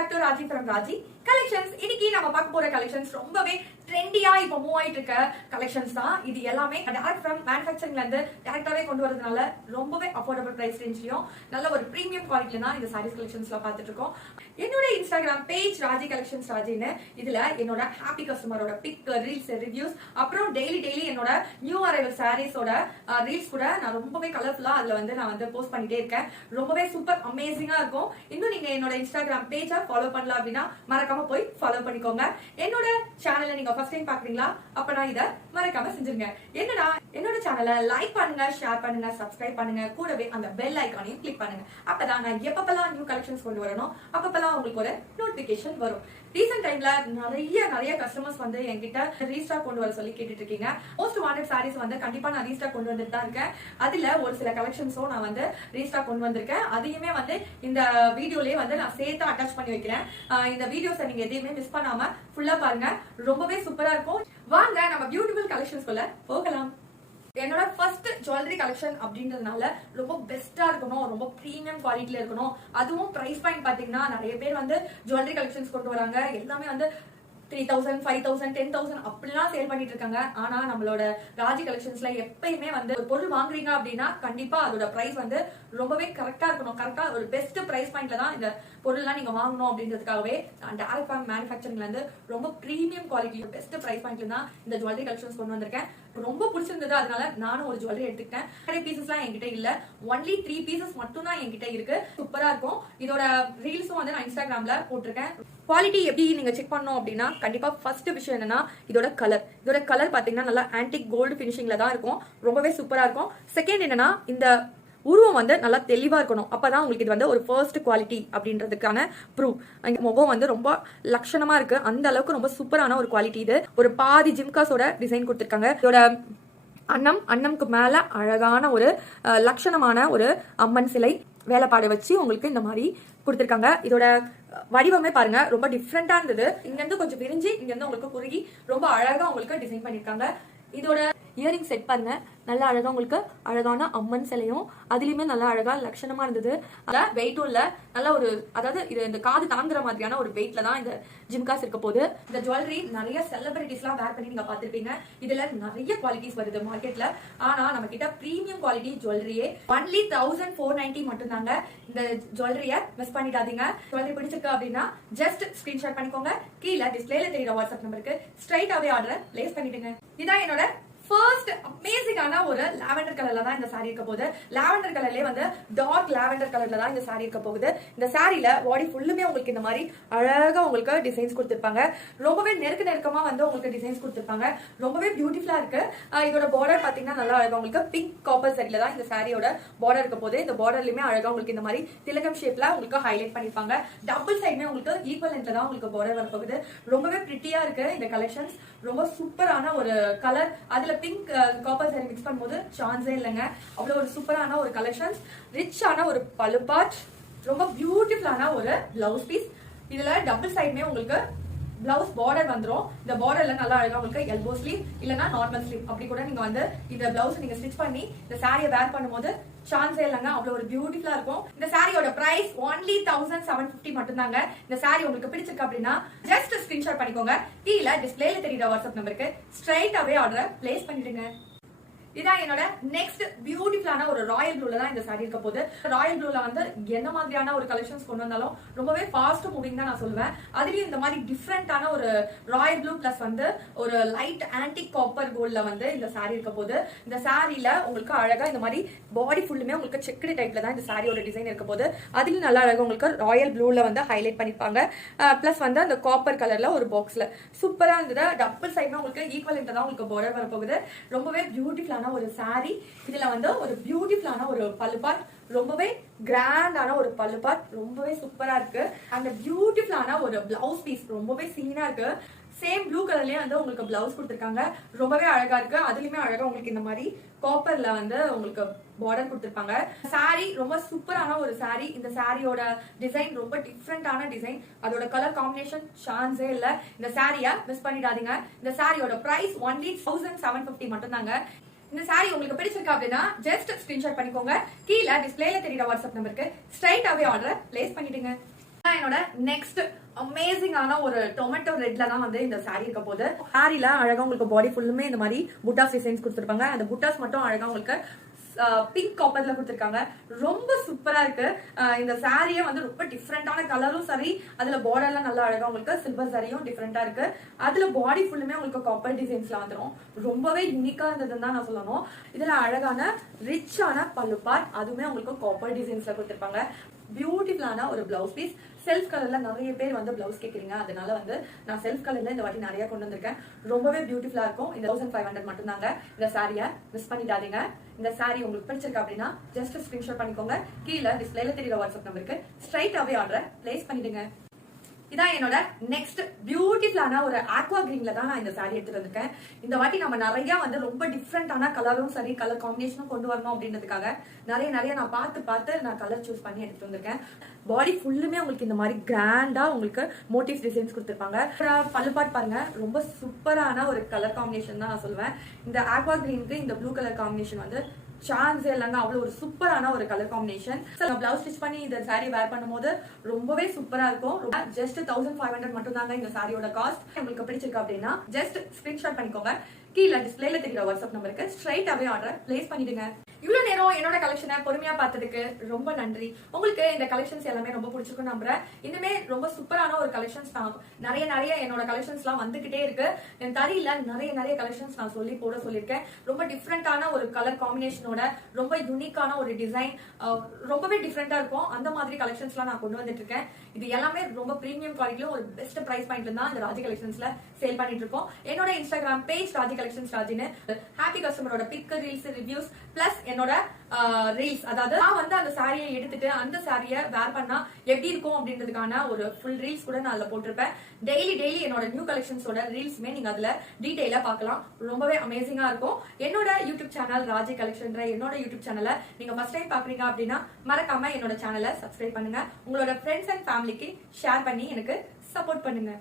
back to Raji from Raji Collections. இன்னைக்கு நம்ம பார்க்க போற கலெக்ஷன்ஸ் ரொம்பவே ட்ரெண்டியா இப்ப மூவ் ஆயிட்டு இருக்க கலெக்ஷன்ஸ் தான். இது எல்லாமே டைரக்ட் ஃப்ரம் மேனுஃபேக்சரிங்ல இருந்து டைரக்டாவே கொண்டு வரதுனால ரொம்பவே அஃபோர்டபிள் பிரைஸ் ரேஞ்ச்லயும் நல்ல ஒரு பிரீமியம் குவாலிட்டில தான் இந்த சாரீஸ் கலெக்ஷன்ஸ்ல பார்த்துட்டு இருக்கோம். என்னோட இன்ஸ்டாகிராம் பேஜ் ராஜி கலெக்ஷன்ஸ் ராஜின்னு இதுல என்னோட ஹாப்பி கஸ்டமரோட பிக் ரீல்ஸ் ரிவ்யூஸ் அப்புறம் டெய்லி என்னோட நியூ அரைவல் சாரீஸோட ரீல்ஸ் கூட நான் ரொம்பவே கலர்ஃபுல்லா அதுல வந்து நான் வந்து போஸ்ட் பண்ணிட்டே இருக்கேன். ரொம்பவே சூப்பர் அமேசிங்கா இருக்கும். இன்னும் நீங்க என்னோட இன்ஸ்டாகிராம் பேஜை ஃபாலோ பண்ணலாம் அப்படின்னா மறக்காம போய் ஃபாலோ பண்ணிக்கோங்க. என்னோட சேனலை நீங்க ஃபர்ஸ்ட் டைம் பாக்குறீங்களா அப்பனா இத மறக்காம செஞ்சிருங்க. என்னடா என்னோட சேனலை லைக் பண்ணுங்க, ஷேர் பண்ணுங்க, சப்ஸ்கிரைப் பண்ணுங்க, கூடவே அந்த பெல் ஐகானையும் கிளிக் பண்ணுங்க. அப்பதான் நான் எப்பப்பெல்லாம் நியூ கலெக்ஷன்ஸ் கொண்டு வரணும் அப்பப்பெல்லாம் உங்களுக்கு ஒரு நோட்டிபிகேஷன் வரும். ரீசென்ட் டைம்ல நிறைய கஸ்டமர்ஸ் வந்து என்கிட்ட ரீஸ்டாக் கொண்டு வர சொல்லி கேட்டுட்டு இருக்கீங்க. மோஸ்ட் வாண்டட் சாரீஸ் வந்து கண்டிப்பா நான் ரீஸ்டாக் கொண்டு வந்துட்டு தான் இருக்கேன். அதுல ஒரு சில கலெக்ஷன்ஸும் நான் வந்து ரீஸ்டாக் கொண்டு வந்திருக்கேன். அதையுமே வந்து இந்த வீடியோலயே வந்து நான் சேர்த்து அட்டாச் பண்ணி வைக்கிறேன். இந்த வீடியோஸை நீங்க எதையுமே மிஸ் பண்ணாம ஃபுல்லா பாருங்க. ரொம்பவே சூப்பரா இருக்கும். வாங்க நம்ம பியூட்டிஃபுல் கலெக்ஷன்ஸ்குள்ள போகலாம். என்னோட ஃபர்ஸ்ட் ஜுவல்லரி கலெக்ஷன் அப்படின்றதுனால ரொம்ப பெஸ்டா இருக்கணும், ரொம்ப பிரீமியம் குவாலிட்டில இருக்கணும். அதுவும் பிரைஸ் பாயிண்ட் பாத்தீங்கன்னா நிறைய பேர் வந்து ஜுவல்லரி கலெக்ஷன்ஸ் கொண்டு வராங்க. எல்லாமே வந்து 3000, 5000, 10,000 அப்படிலாம் சேல் பண்ணிட்டு இருக்காங்க. ஆனா நம்மளோட ராஜி கலெக்ஷன்ஸ்ல எப்பயுமே வந்து ஒரு பொருள் வாங்குறீங்க அப்படின்னா கண்டிப்பா அதோட பிரைஸ் வந்து ரொம்பவே கரெக்டா இருக்கணும். கரெக்டா ஒரு பெஸ்ட் பிரைஸ் பாயிண்ட்ல தான் இந்த பொருள்லாம் நீங்க வாங்கணும் அப்படின்றதுக்காகவே நான் டைரக்ட் மேனுஃபேக்சரிங்ல இருந்து ரொம்ப பிரீமியம் குவாலிட்டி பெஸ்ட் பிரைஸ் பாயிண்ட்ல தான் இந்த ஜுவல்லரி கலெக்ஷன்ஸ் கொண்டு வந்திருக்கேன். ரொம்ப பிடிச்சிருந்தது, அதனால நானும் ஒரு ஜுவல்லரி எடுத்துக்கிட்டேன். நிறைய பீசஸ் எல்லாம் என்கிட்ட இல்ல, ஒன்லி 3 பீசஸ் மட்டும் தான் என்கிட்ட இருக்கு. சூப்பரா இருக்கும். இதோட ரீல்ஸும் வந்து நான் இன்ஸ்டாகிராம்ல போட்டிருக்கேன். குவாலிட்டி எப்படி நீங்க செக் பண்ணணும் அப்படின்னா கண்டிப்பா ஃபர்ஸ்ட் விஷயம் என்னன்னா இதோட கலர் பாத்தீங்கன்னா நல்லா ஆன்டிக் கோல்டு பினிஷிங்ல தான் இருக்கும். ரொம்பவே சூப்பரா இருக்கும். செகண்ட் என்னன்னா இந்த உருவம் வந்து நல்லா தெளிவா இருக்கணும். அப்பதான் உங்களுக்கு இது வந்து ஒரு ஃபர்ஸ்ட் குவாலிட்டி அப்படின்றதுக்கான ப்ரூவ். முகம் வந்து ரொம்ப லட்சணமா இருக்கு. அந்த அளவுக்கு ரொம்ப சூப்பரான ஒரு குவாலிட்டி. இது ஒரு பாதி ஜிம்காஸோட டிசைன் கொடுத்திருக்காங்க. இதோட அன்னம்க்கு மேல அழகான ஒரு லட்சணமான ஒரு அம்மன் சிலை வேலைப்பாடு வச்சு உங்களுக்கு இந்த மாதிரி கொடுத்திருக்காங்க. இதோட வடிவமே பாருங்க ரொம்ப டிஃப்ரெண்டா இருந்தது. இங்க இருந்து கொஞ்சம் விரிஞ்சு இங்க இருந்து உங்களுக்கு குறுகி ரொம்ப அழகா உங்களுக்கு டிசைன் பண்ணிருக்காங்க. இதோட இயரிங் செட் பாருங்க, நல்லா அழகா உங்களுக்கு அழகான அம்மன் சிலையும் அதுலயுமே நல்லா அழகா லட்சணமா இருந்தது. வெயிட்டும் இல்ல, நல்ல ஒரு அதாவது இது இந்த காது தாங்குற மாதிரியான ஒரு வெயிட்ல தான் இந்த ஜிம்காஸ் இருக்க போது. இந்த ஜுவல்லரி நிறைய செலிபிரிட்டிஸ் எல்லாம் வேர் பண்ணி நீங்க பாத்திருப்பீங்க. இதுல நிறைய குவாலிட்டிஸ் வருது மார்க்கெட்ல. ஆனா நம்ம கிட்ட பிரீமியம் குவாலிட்டி ஜுவல்லரியே ஒன்லி 1490 மட்டும் தாங்க. இந்த ஜுவல்லரிய மிஸ் பண்ணிடாதீங்க. ஜுவல்லரி பிடிச்சிருக்கு அப்படின்னா ஜஸ்ட் ஸ்கிரீன்ஷாட் பண்ணிக்கோங்க. கீழே டிஸ்பிளேல தெரியுற வாட்ஸ்அப் நம்பருக்கு ஸ்ட்ரைட்டாவே ஆர்டர் பிளேஸ் பண்ணிடுங்க. இதான் என்னோட ஃபர்ஸ்ட் அமேசிங்கான ஒரு லாவெண்டர் கலர்ல தான் இந்த சாரி இருக்க போகுது. லாவெண்டர் கலர்லயே வந்து டார்க் லாவெண்டர் கலர்ல தான் இந்த சாரி இருக்க போகுது. இந்த சாரில பாடி ஃபுல்லுமே உங்களுக்கு இந்த மாதிரி அழகா உங்களுக்கு டிசைன்ஸ் கொடுத்திருப்பாங்க. ரொம்பவே நெருக்கமா வந்து உங்களுக்கு டிசைன்ஸ் கொடுத்திருப்பாங்க. ரொம்பவே பியூட்டிஃபுல்லா இருக்கு. இதோட பார்டர் பாத்தீங்கன்னா நல்லா அழகா உங்களுக்கு பிங்க் காப்பர் சரியில தான் இந்த சாரியோட பார்டர் இருக்க போகுது. இந்த பார்டர்லயுமே அழகா உங்களுக்கு இந்த மாதிரி திலகம் ஷேப்ல உங்களுக்கு ஹைலைட் பண்ணிருப்பாங்க. டபுள் சைடுமே உங்களுக்கு ஈக்குவல் லென்த்ல தான் உங்களுக்கு பார்டர் வர போகுது. ரொம்பவே பிரிட்டியா இருக்கு இந்த கலெக்ஷன்ஸ். ரொம்ப சூப்பரான ஒரு கலர். அதுல பிங்க் காப்பர் சாரி மிக்ஸ் பண்ணும்போது சான்ஸே இல்லைங்க. அவ்வளவு ஒரு சூப்பரான ஒரு கலெக்ஷன்ஸ். ரிச்சான ஒரு பலுபாட், ரொம்ப பியூட்டிஃபுல்லான ஒரு பிளவுஸ் பீஸ். இதுல டபுள் சைடுமே உங்களுக்கு பிளவுஸ் பார்டர் வந்துரும். இந்த பார்டர்ல நல்லா அழகா உங்களுக்கு எல்போ ஸ்லீவ் இல்லனா நார்மல் ஸ்லீவ் அப்படி கூட நீங்க வந்து இந்த பிளவுஸ் நீங்க ஸ்டிச் பண்ணி இந்த சாரியை வேர் பண்ணும்போது சான்ஸே இல்லைங்க. அவ்வளவு ஒரு பியூட்டிஃபுல்லா இருக்கும். இந்த சாரியோட பிரைஸ் ஒன்லி 1750 மட்டும் தாங்க. இந்த சாரி உங்களுக்கு பிடிச்சிருக்கு அப்படின்னா ஜஸ்ட் ஸ்கிரீன்ஷாட் பண்ணிக்கோங்க. கீழே டிஸ்பிளேல தெரியுற வாட்ஸ்அப் நம்பருக்கு ஸ்ட்ரைட்டாவே ஆர்டர் பிளேஸ் பண்ணிடுங்க. இதான் என்னோட நெக்ஸ்ட் பியூட்டிஃபுல்லான ஒரு ராயல் ப்ளூல தான் இந்த சாரி இருக்க போகுது. ராயல் ப்ளூல வந்து என்ன மாதிரியான ஒரு கலெக்ஷன்ஸ் கொண்டு வந்தாலும் ரொம்பவே ஃபாஸ்ட் மூவிங் தான் நான் சொல்லுவேன். அதுலயும் இந்த மாதிரி டிஃப்ரெண்டான ஒரு ராயல் ப்ளூ பிளஸ் வந்து ஒரு லைட் ஆன்டிக் காப்பர் கோல்ட்ல வந்து இந்த சாரி இருக்க போகுது. இந்த சாரியில உங்களுக்கு அழகா இந்த மாதிரி பாடி ஃபுல்லுமே உங்களுக்கு செக்குடு டைப்ல தான் இந்த சாரியோட டிசைன் இருக்க போகுது. அதுலயும் நல்லா அழகா உங்களுக்கு ராயல் ப்ளூல வந்து ஹைலைட் பண்ணிருப்பாங்க. பிளஸ் வந்து அந்த காப்பர் கலர்ல ஒரு பாக்ஸ்ல சூப்பரா இருந்தது. டபுள் சைடுமே உங்களுக்கு ஈக்குவல் தான் உங்களுக்கு பார்டர் வர போகுது. ரொம்பவே பியூட்டிஃபுல்லான ஒரு சாரி. இதுல வந்து ஒரு பியூட்டிஃபுல்லான ஒரு பல்லுபாட், ரொம்பவே கிராண்டான ஒரு பல்லுபாட், ரொம்பவே சூப்பரா இருக்கு. அந்த பியூட்டிஃபுல்லான ஒரு பிளவுஸ் பீஸ் ரொம்பவே சீனா இருக்கு. சேம் ப்ளூ கலர்லயே வந்து உங்களுக்கு பிளவுஸ் கொடுத்திருக்காங்க. ரொம்பவே அழகா இருக்கு. அதுலயுமே அழகா உங்களுக்கு இந்த மாதிரி காப்பர்ல வந்து உங்களுக்கு பார்டர் கொடுத்திருப்பாங்க. சாரி ரொம்ப சூப்பரான ஒரு சாரி. இந்த சாரியோட டிசைன் ரொம்ப டிஃப்ரெண்டான டிசைன். அதோட கலர் காம்பினேஷன் சான்ஸே இல்ல. இந்த சாரியை மிஸ் பண்ணிடாதீங்க. இந்த சாரியோட பிரைஸ் ஒன்லி 1750 மட்டும் தாங்க. இந்த சாரி உங்களுக்கு பிடிச்சிருக்கா அப்படின்னா ஜஸ்ட் ஸ்கிரீன்ஷாட் பண்ணிக்கோங்க. கீழே டிஸ்பிளேல தெரியுற வாட்ஸ்அப் நம்பருக்கு ஸ்ட்ரைட்டாவே ஆர்டர் பிளேஸ் பண்ணிடுங்க. என்னோட நெக்ஸ்ட் அமேசிங்கான ஒரு டொமேட்டோ ரெட்ல தான் வந்து இந்த சாரி இருக்க போது. சாரில அழகா உங்களுக்கு பாடி ஃபுல்லுமே இந்த மாதிரி புட்டாஸ் டிசைன்ஸ் கொடுத்துருப்பாங்க. அந்த புட்டாஸ் மட்டும் அழகா உங்களுக்கு பிங்க் காப்பர்ல கொடுத்திருக்காங்க. ரொம்ப சூப்பரா இருக்கு. இந்த சாரியே வந்து ரொம்ப டிஃப்ரெண்டான கலரும் சரி, அதுல பார்டர்லாம் நல்லா அழகா உங்களுக்கு சில்வர் சாரியும் டிஃப்ரெண்டா இருக்கு. அதுல பாடி ஃபுல்லுமே உங்களுக்கு காப்பர் டிசைன்ஸ்ல வந்துடும். ரொம்பவே யூனிக்கா இருந்ததுன்னு தான் நான் சொல்லணும். இதுல அழகான ரிச்சான பல்லு பார்ட், அதுவுமே உங்களுக்கு காப்பர் டிசைன்ஸ்ல கொடுத்திருப்பாங்க. பியூட்டிஃபுல்லான ஒரு பிளவுஸ் பீஸ். செல்ஃப் கலர்ல நிறைய பேர் வந்து பிளவுஸ் கேக்குறீங்க, அதனால வந்து நான் செல்ஃப் கலர்ல இந்த வாட்டி நிறைய கொண்டு வந்திருக்கேன். ரொம்பவே பியூட்டிஃபுல்லா இருக்கும். இந்த 1500 மட்டும் தாங்க. இந்த சாரியை மிஸ் பண்ணிடாதீங்க. இந்த சாரி உங்களுக்கு பிடிச்சிருக்கு அப்படின்னா ஜஸ்ட் ஸ்கிரீன்ஷாட் பண்ணிக்கோங்க. கீழே டிஸ்பிளேல தெரியுற வாட்ஸ்அப் நம்பருக்கு ஸ்ட்ரைட்டாவே ஆர்டரை பிளேஸ் பண்ணிடுங்க. இதான் என்னோட நெக்ஸ்ட் பியூட்டிஃபுல்லான ஒரு ஆக்வா கிரீன்ல தான் நான் இந்த சாரி எடுத்துட்டு வந்திருக்கேன். இந்த வாட்டி நம்ம நிறைய வந்து ரொம்ப டிஃப்ரெண்டான கலரும் சரி, கலர் காம்பினேஷனும் கொண்டு வரணும் அப்படின்றதுக்காக நிறைய நான் பார்த்து நான் கலர் சூஸ் பண்ணி எடுத்துட்டு வந்திருக்கேன். பாடி ஃபுல்லுமே உங்களுக்கு இந்த மாதிரி கிராண்டா உங்களுக்கு மோட்டிவ்ஸ் டிசைன்ஸ் கொடுத்துருப்பாங்க. பல்லு பார்ட் பாருங்க, ரொம்ப சூப்பரான ஒரு கலர் காம்பினேஷன் தான் நான் சொல்லுவேன். இந்த ஆக்வா கிரீனுக்கு இந்த ப்ளூ கலர் காம்பினேஷன் வந்து சான்ஸ் இல்லைங்க, அவ்வளவு ஒரு சூப்பரான ஒரு கலர் காம்பினேஷன். பிளவுஸ் ஸ்டிச் பண்ணி இந்த சாரி வேர் பண்ணும்போது ரொம்பவே சூப்பரா இருக்கும். ஜஸ்ட் 1500 மட்டும் தாங்க இந்த சாரியோட காஸ்ட். உங்களுக்கு பிடிச்சிருக்கு அப்படின்னா ஜஸ்ட் ஸ்கிரீன்ஷாட் பண்ணிக்கோங்க. கீழே டிஸ்பிளேல தெரியுற வாட்ஸ்அப் நம்பருக்கு ஸ்ட்ரைட்டாவே ஆர்டர் பிளேஸ் பண்ணிடுங்க. இவ்வளவு நேரம் என்னோட கலெக்ஷனை பொறுமையா பார்த்ததுக்கு ரொம்ப நன்றி. உங்களுக்கு இந்த கலெக்ஷன்ஸ் எல்லாமே ரொம்ப பிடிச்சிருக்கும் நம்புறேன். இனிமே ரொம்ப சூப்பரான ஒரு கலெக்ஷன்ஸ் நான் நிறைய என்னோட கலெக்ஷன்ஸ் எல்லாம் வந்துகிட்டே இருக்கு. என் தறியில நிறைய கலெக்ஷன்ஸ் நான் போட சொல்லியிருக்கேன். ரொம்ப டிஃப்ரெண்டான ஒரு கலர் காம்பினேஷனோட ரொம்ப யூனிக்கான ஒரு டிசைன், ரொம்பவே டிஃப்ரெண்டா இருக்கும். அந்த மாதிரி கலெக்ஷன்ஸ் எல்லாம் நான் கொண்டு வந்துட்டு இருக்கேன். இது எல்லாமே ரொம்ப பிரீமியம் குவாலிட்டியும் ஒரு பெஸ்ட் பிரைஸ் பாயிண்ட்ல தான் இந்த ராஜி கலெக்ஷன்ஸ்ல சேல் பண்ணிட்டு இருக்கோம். என்னோட இன்ஸ்டாகிராம் பேஜ் ராஜி கலெக்ஷன்ஸ் ராஜின்னு ஹாப்பி கஸ்டமரோட பிக், ரீல்ஸ், ரிவ்யூஸ் பிளஸ் என்னோட ரீல்ஸ், அதாவது நான் வந்து அந்த சாரியை எடுத்துட்டு அந்த சாரியை வேர் பண்ணா எப்படி இருக்கும் அப்படின்றதுக்கான ஒரு ஃபுல் ரீல்ஸ் கூட நான் அதுல போட்டிருப்பேன். டெய்லி என்னோட நியூ கலெக்ஷன்ஸோட ரீல்ஸ்மே நீங்க அதுல டீடைலா பார்க்கலாம். ரொம்பவே அமேசிங்கா இருக்கும். என்னோட யூடியூப் சேனல் ராஜி கலெக்ஷன், என்னோட யூடியூப் சேனலை நீங்க ஃபர்ஸ்ட் டைம் பாக்குறீங்க அப்படின்னா மறக்காம என்னோட சேனலை சப்ஸ்கிரைப் பண்ணுங்க. உங்களோட ஃப்ரெண்ட்ஸ் அண்ட் ஃபேமிலிக்கு ஷேர் பண்ணி எனக்கு சப்போர்ட் பண்ணுங்க.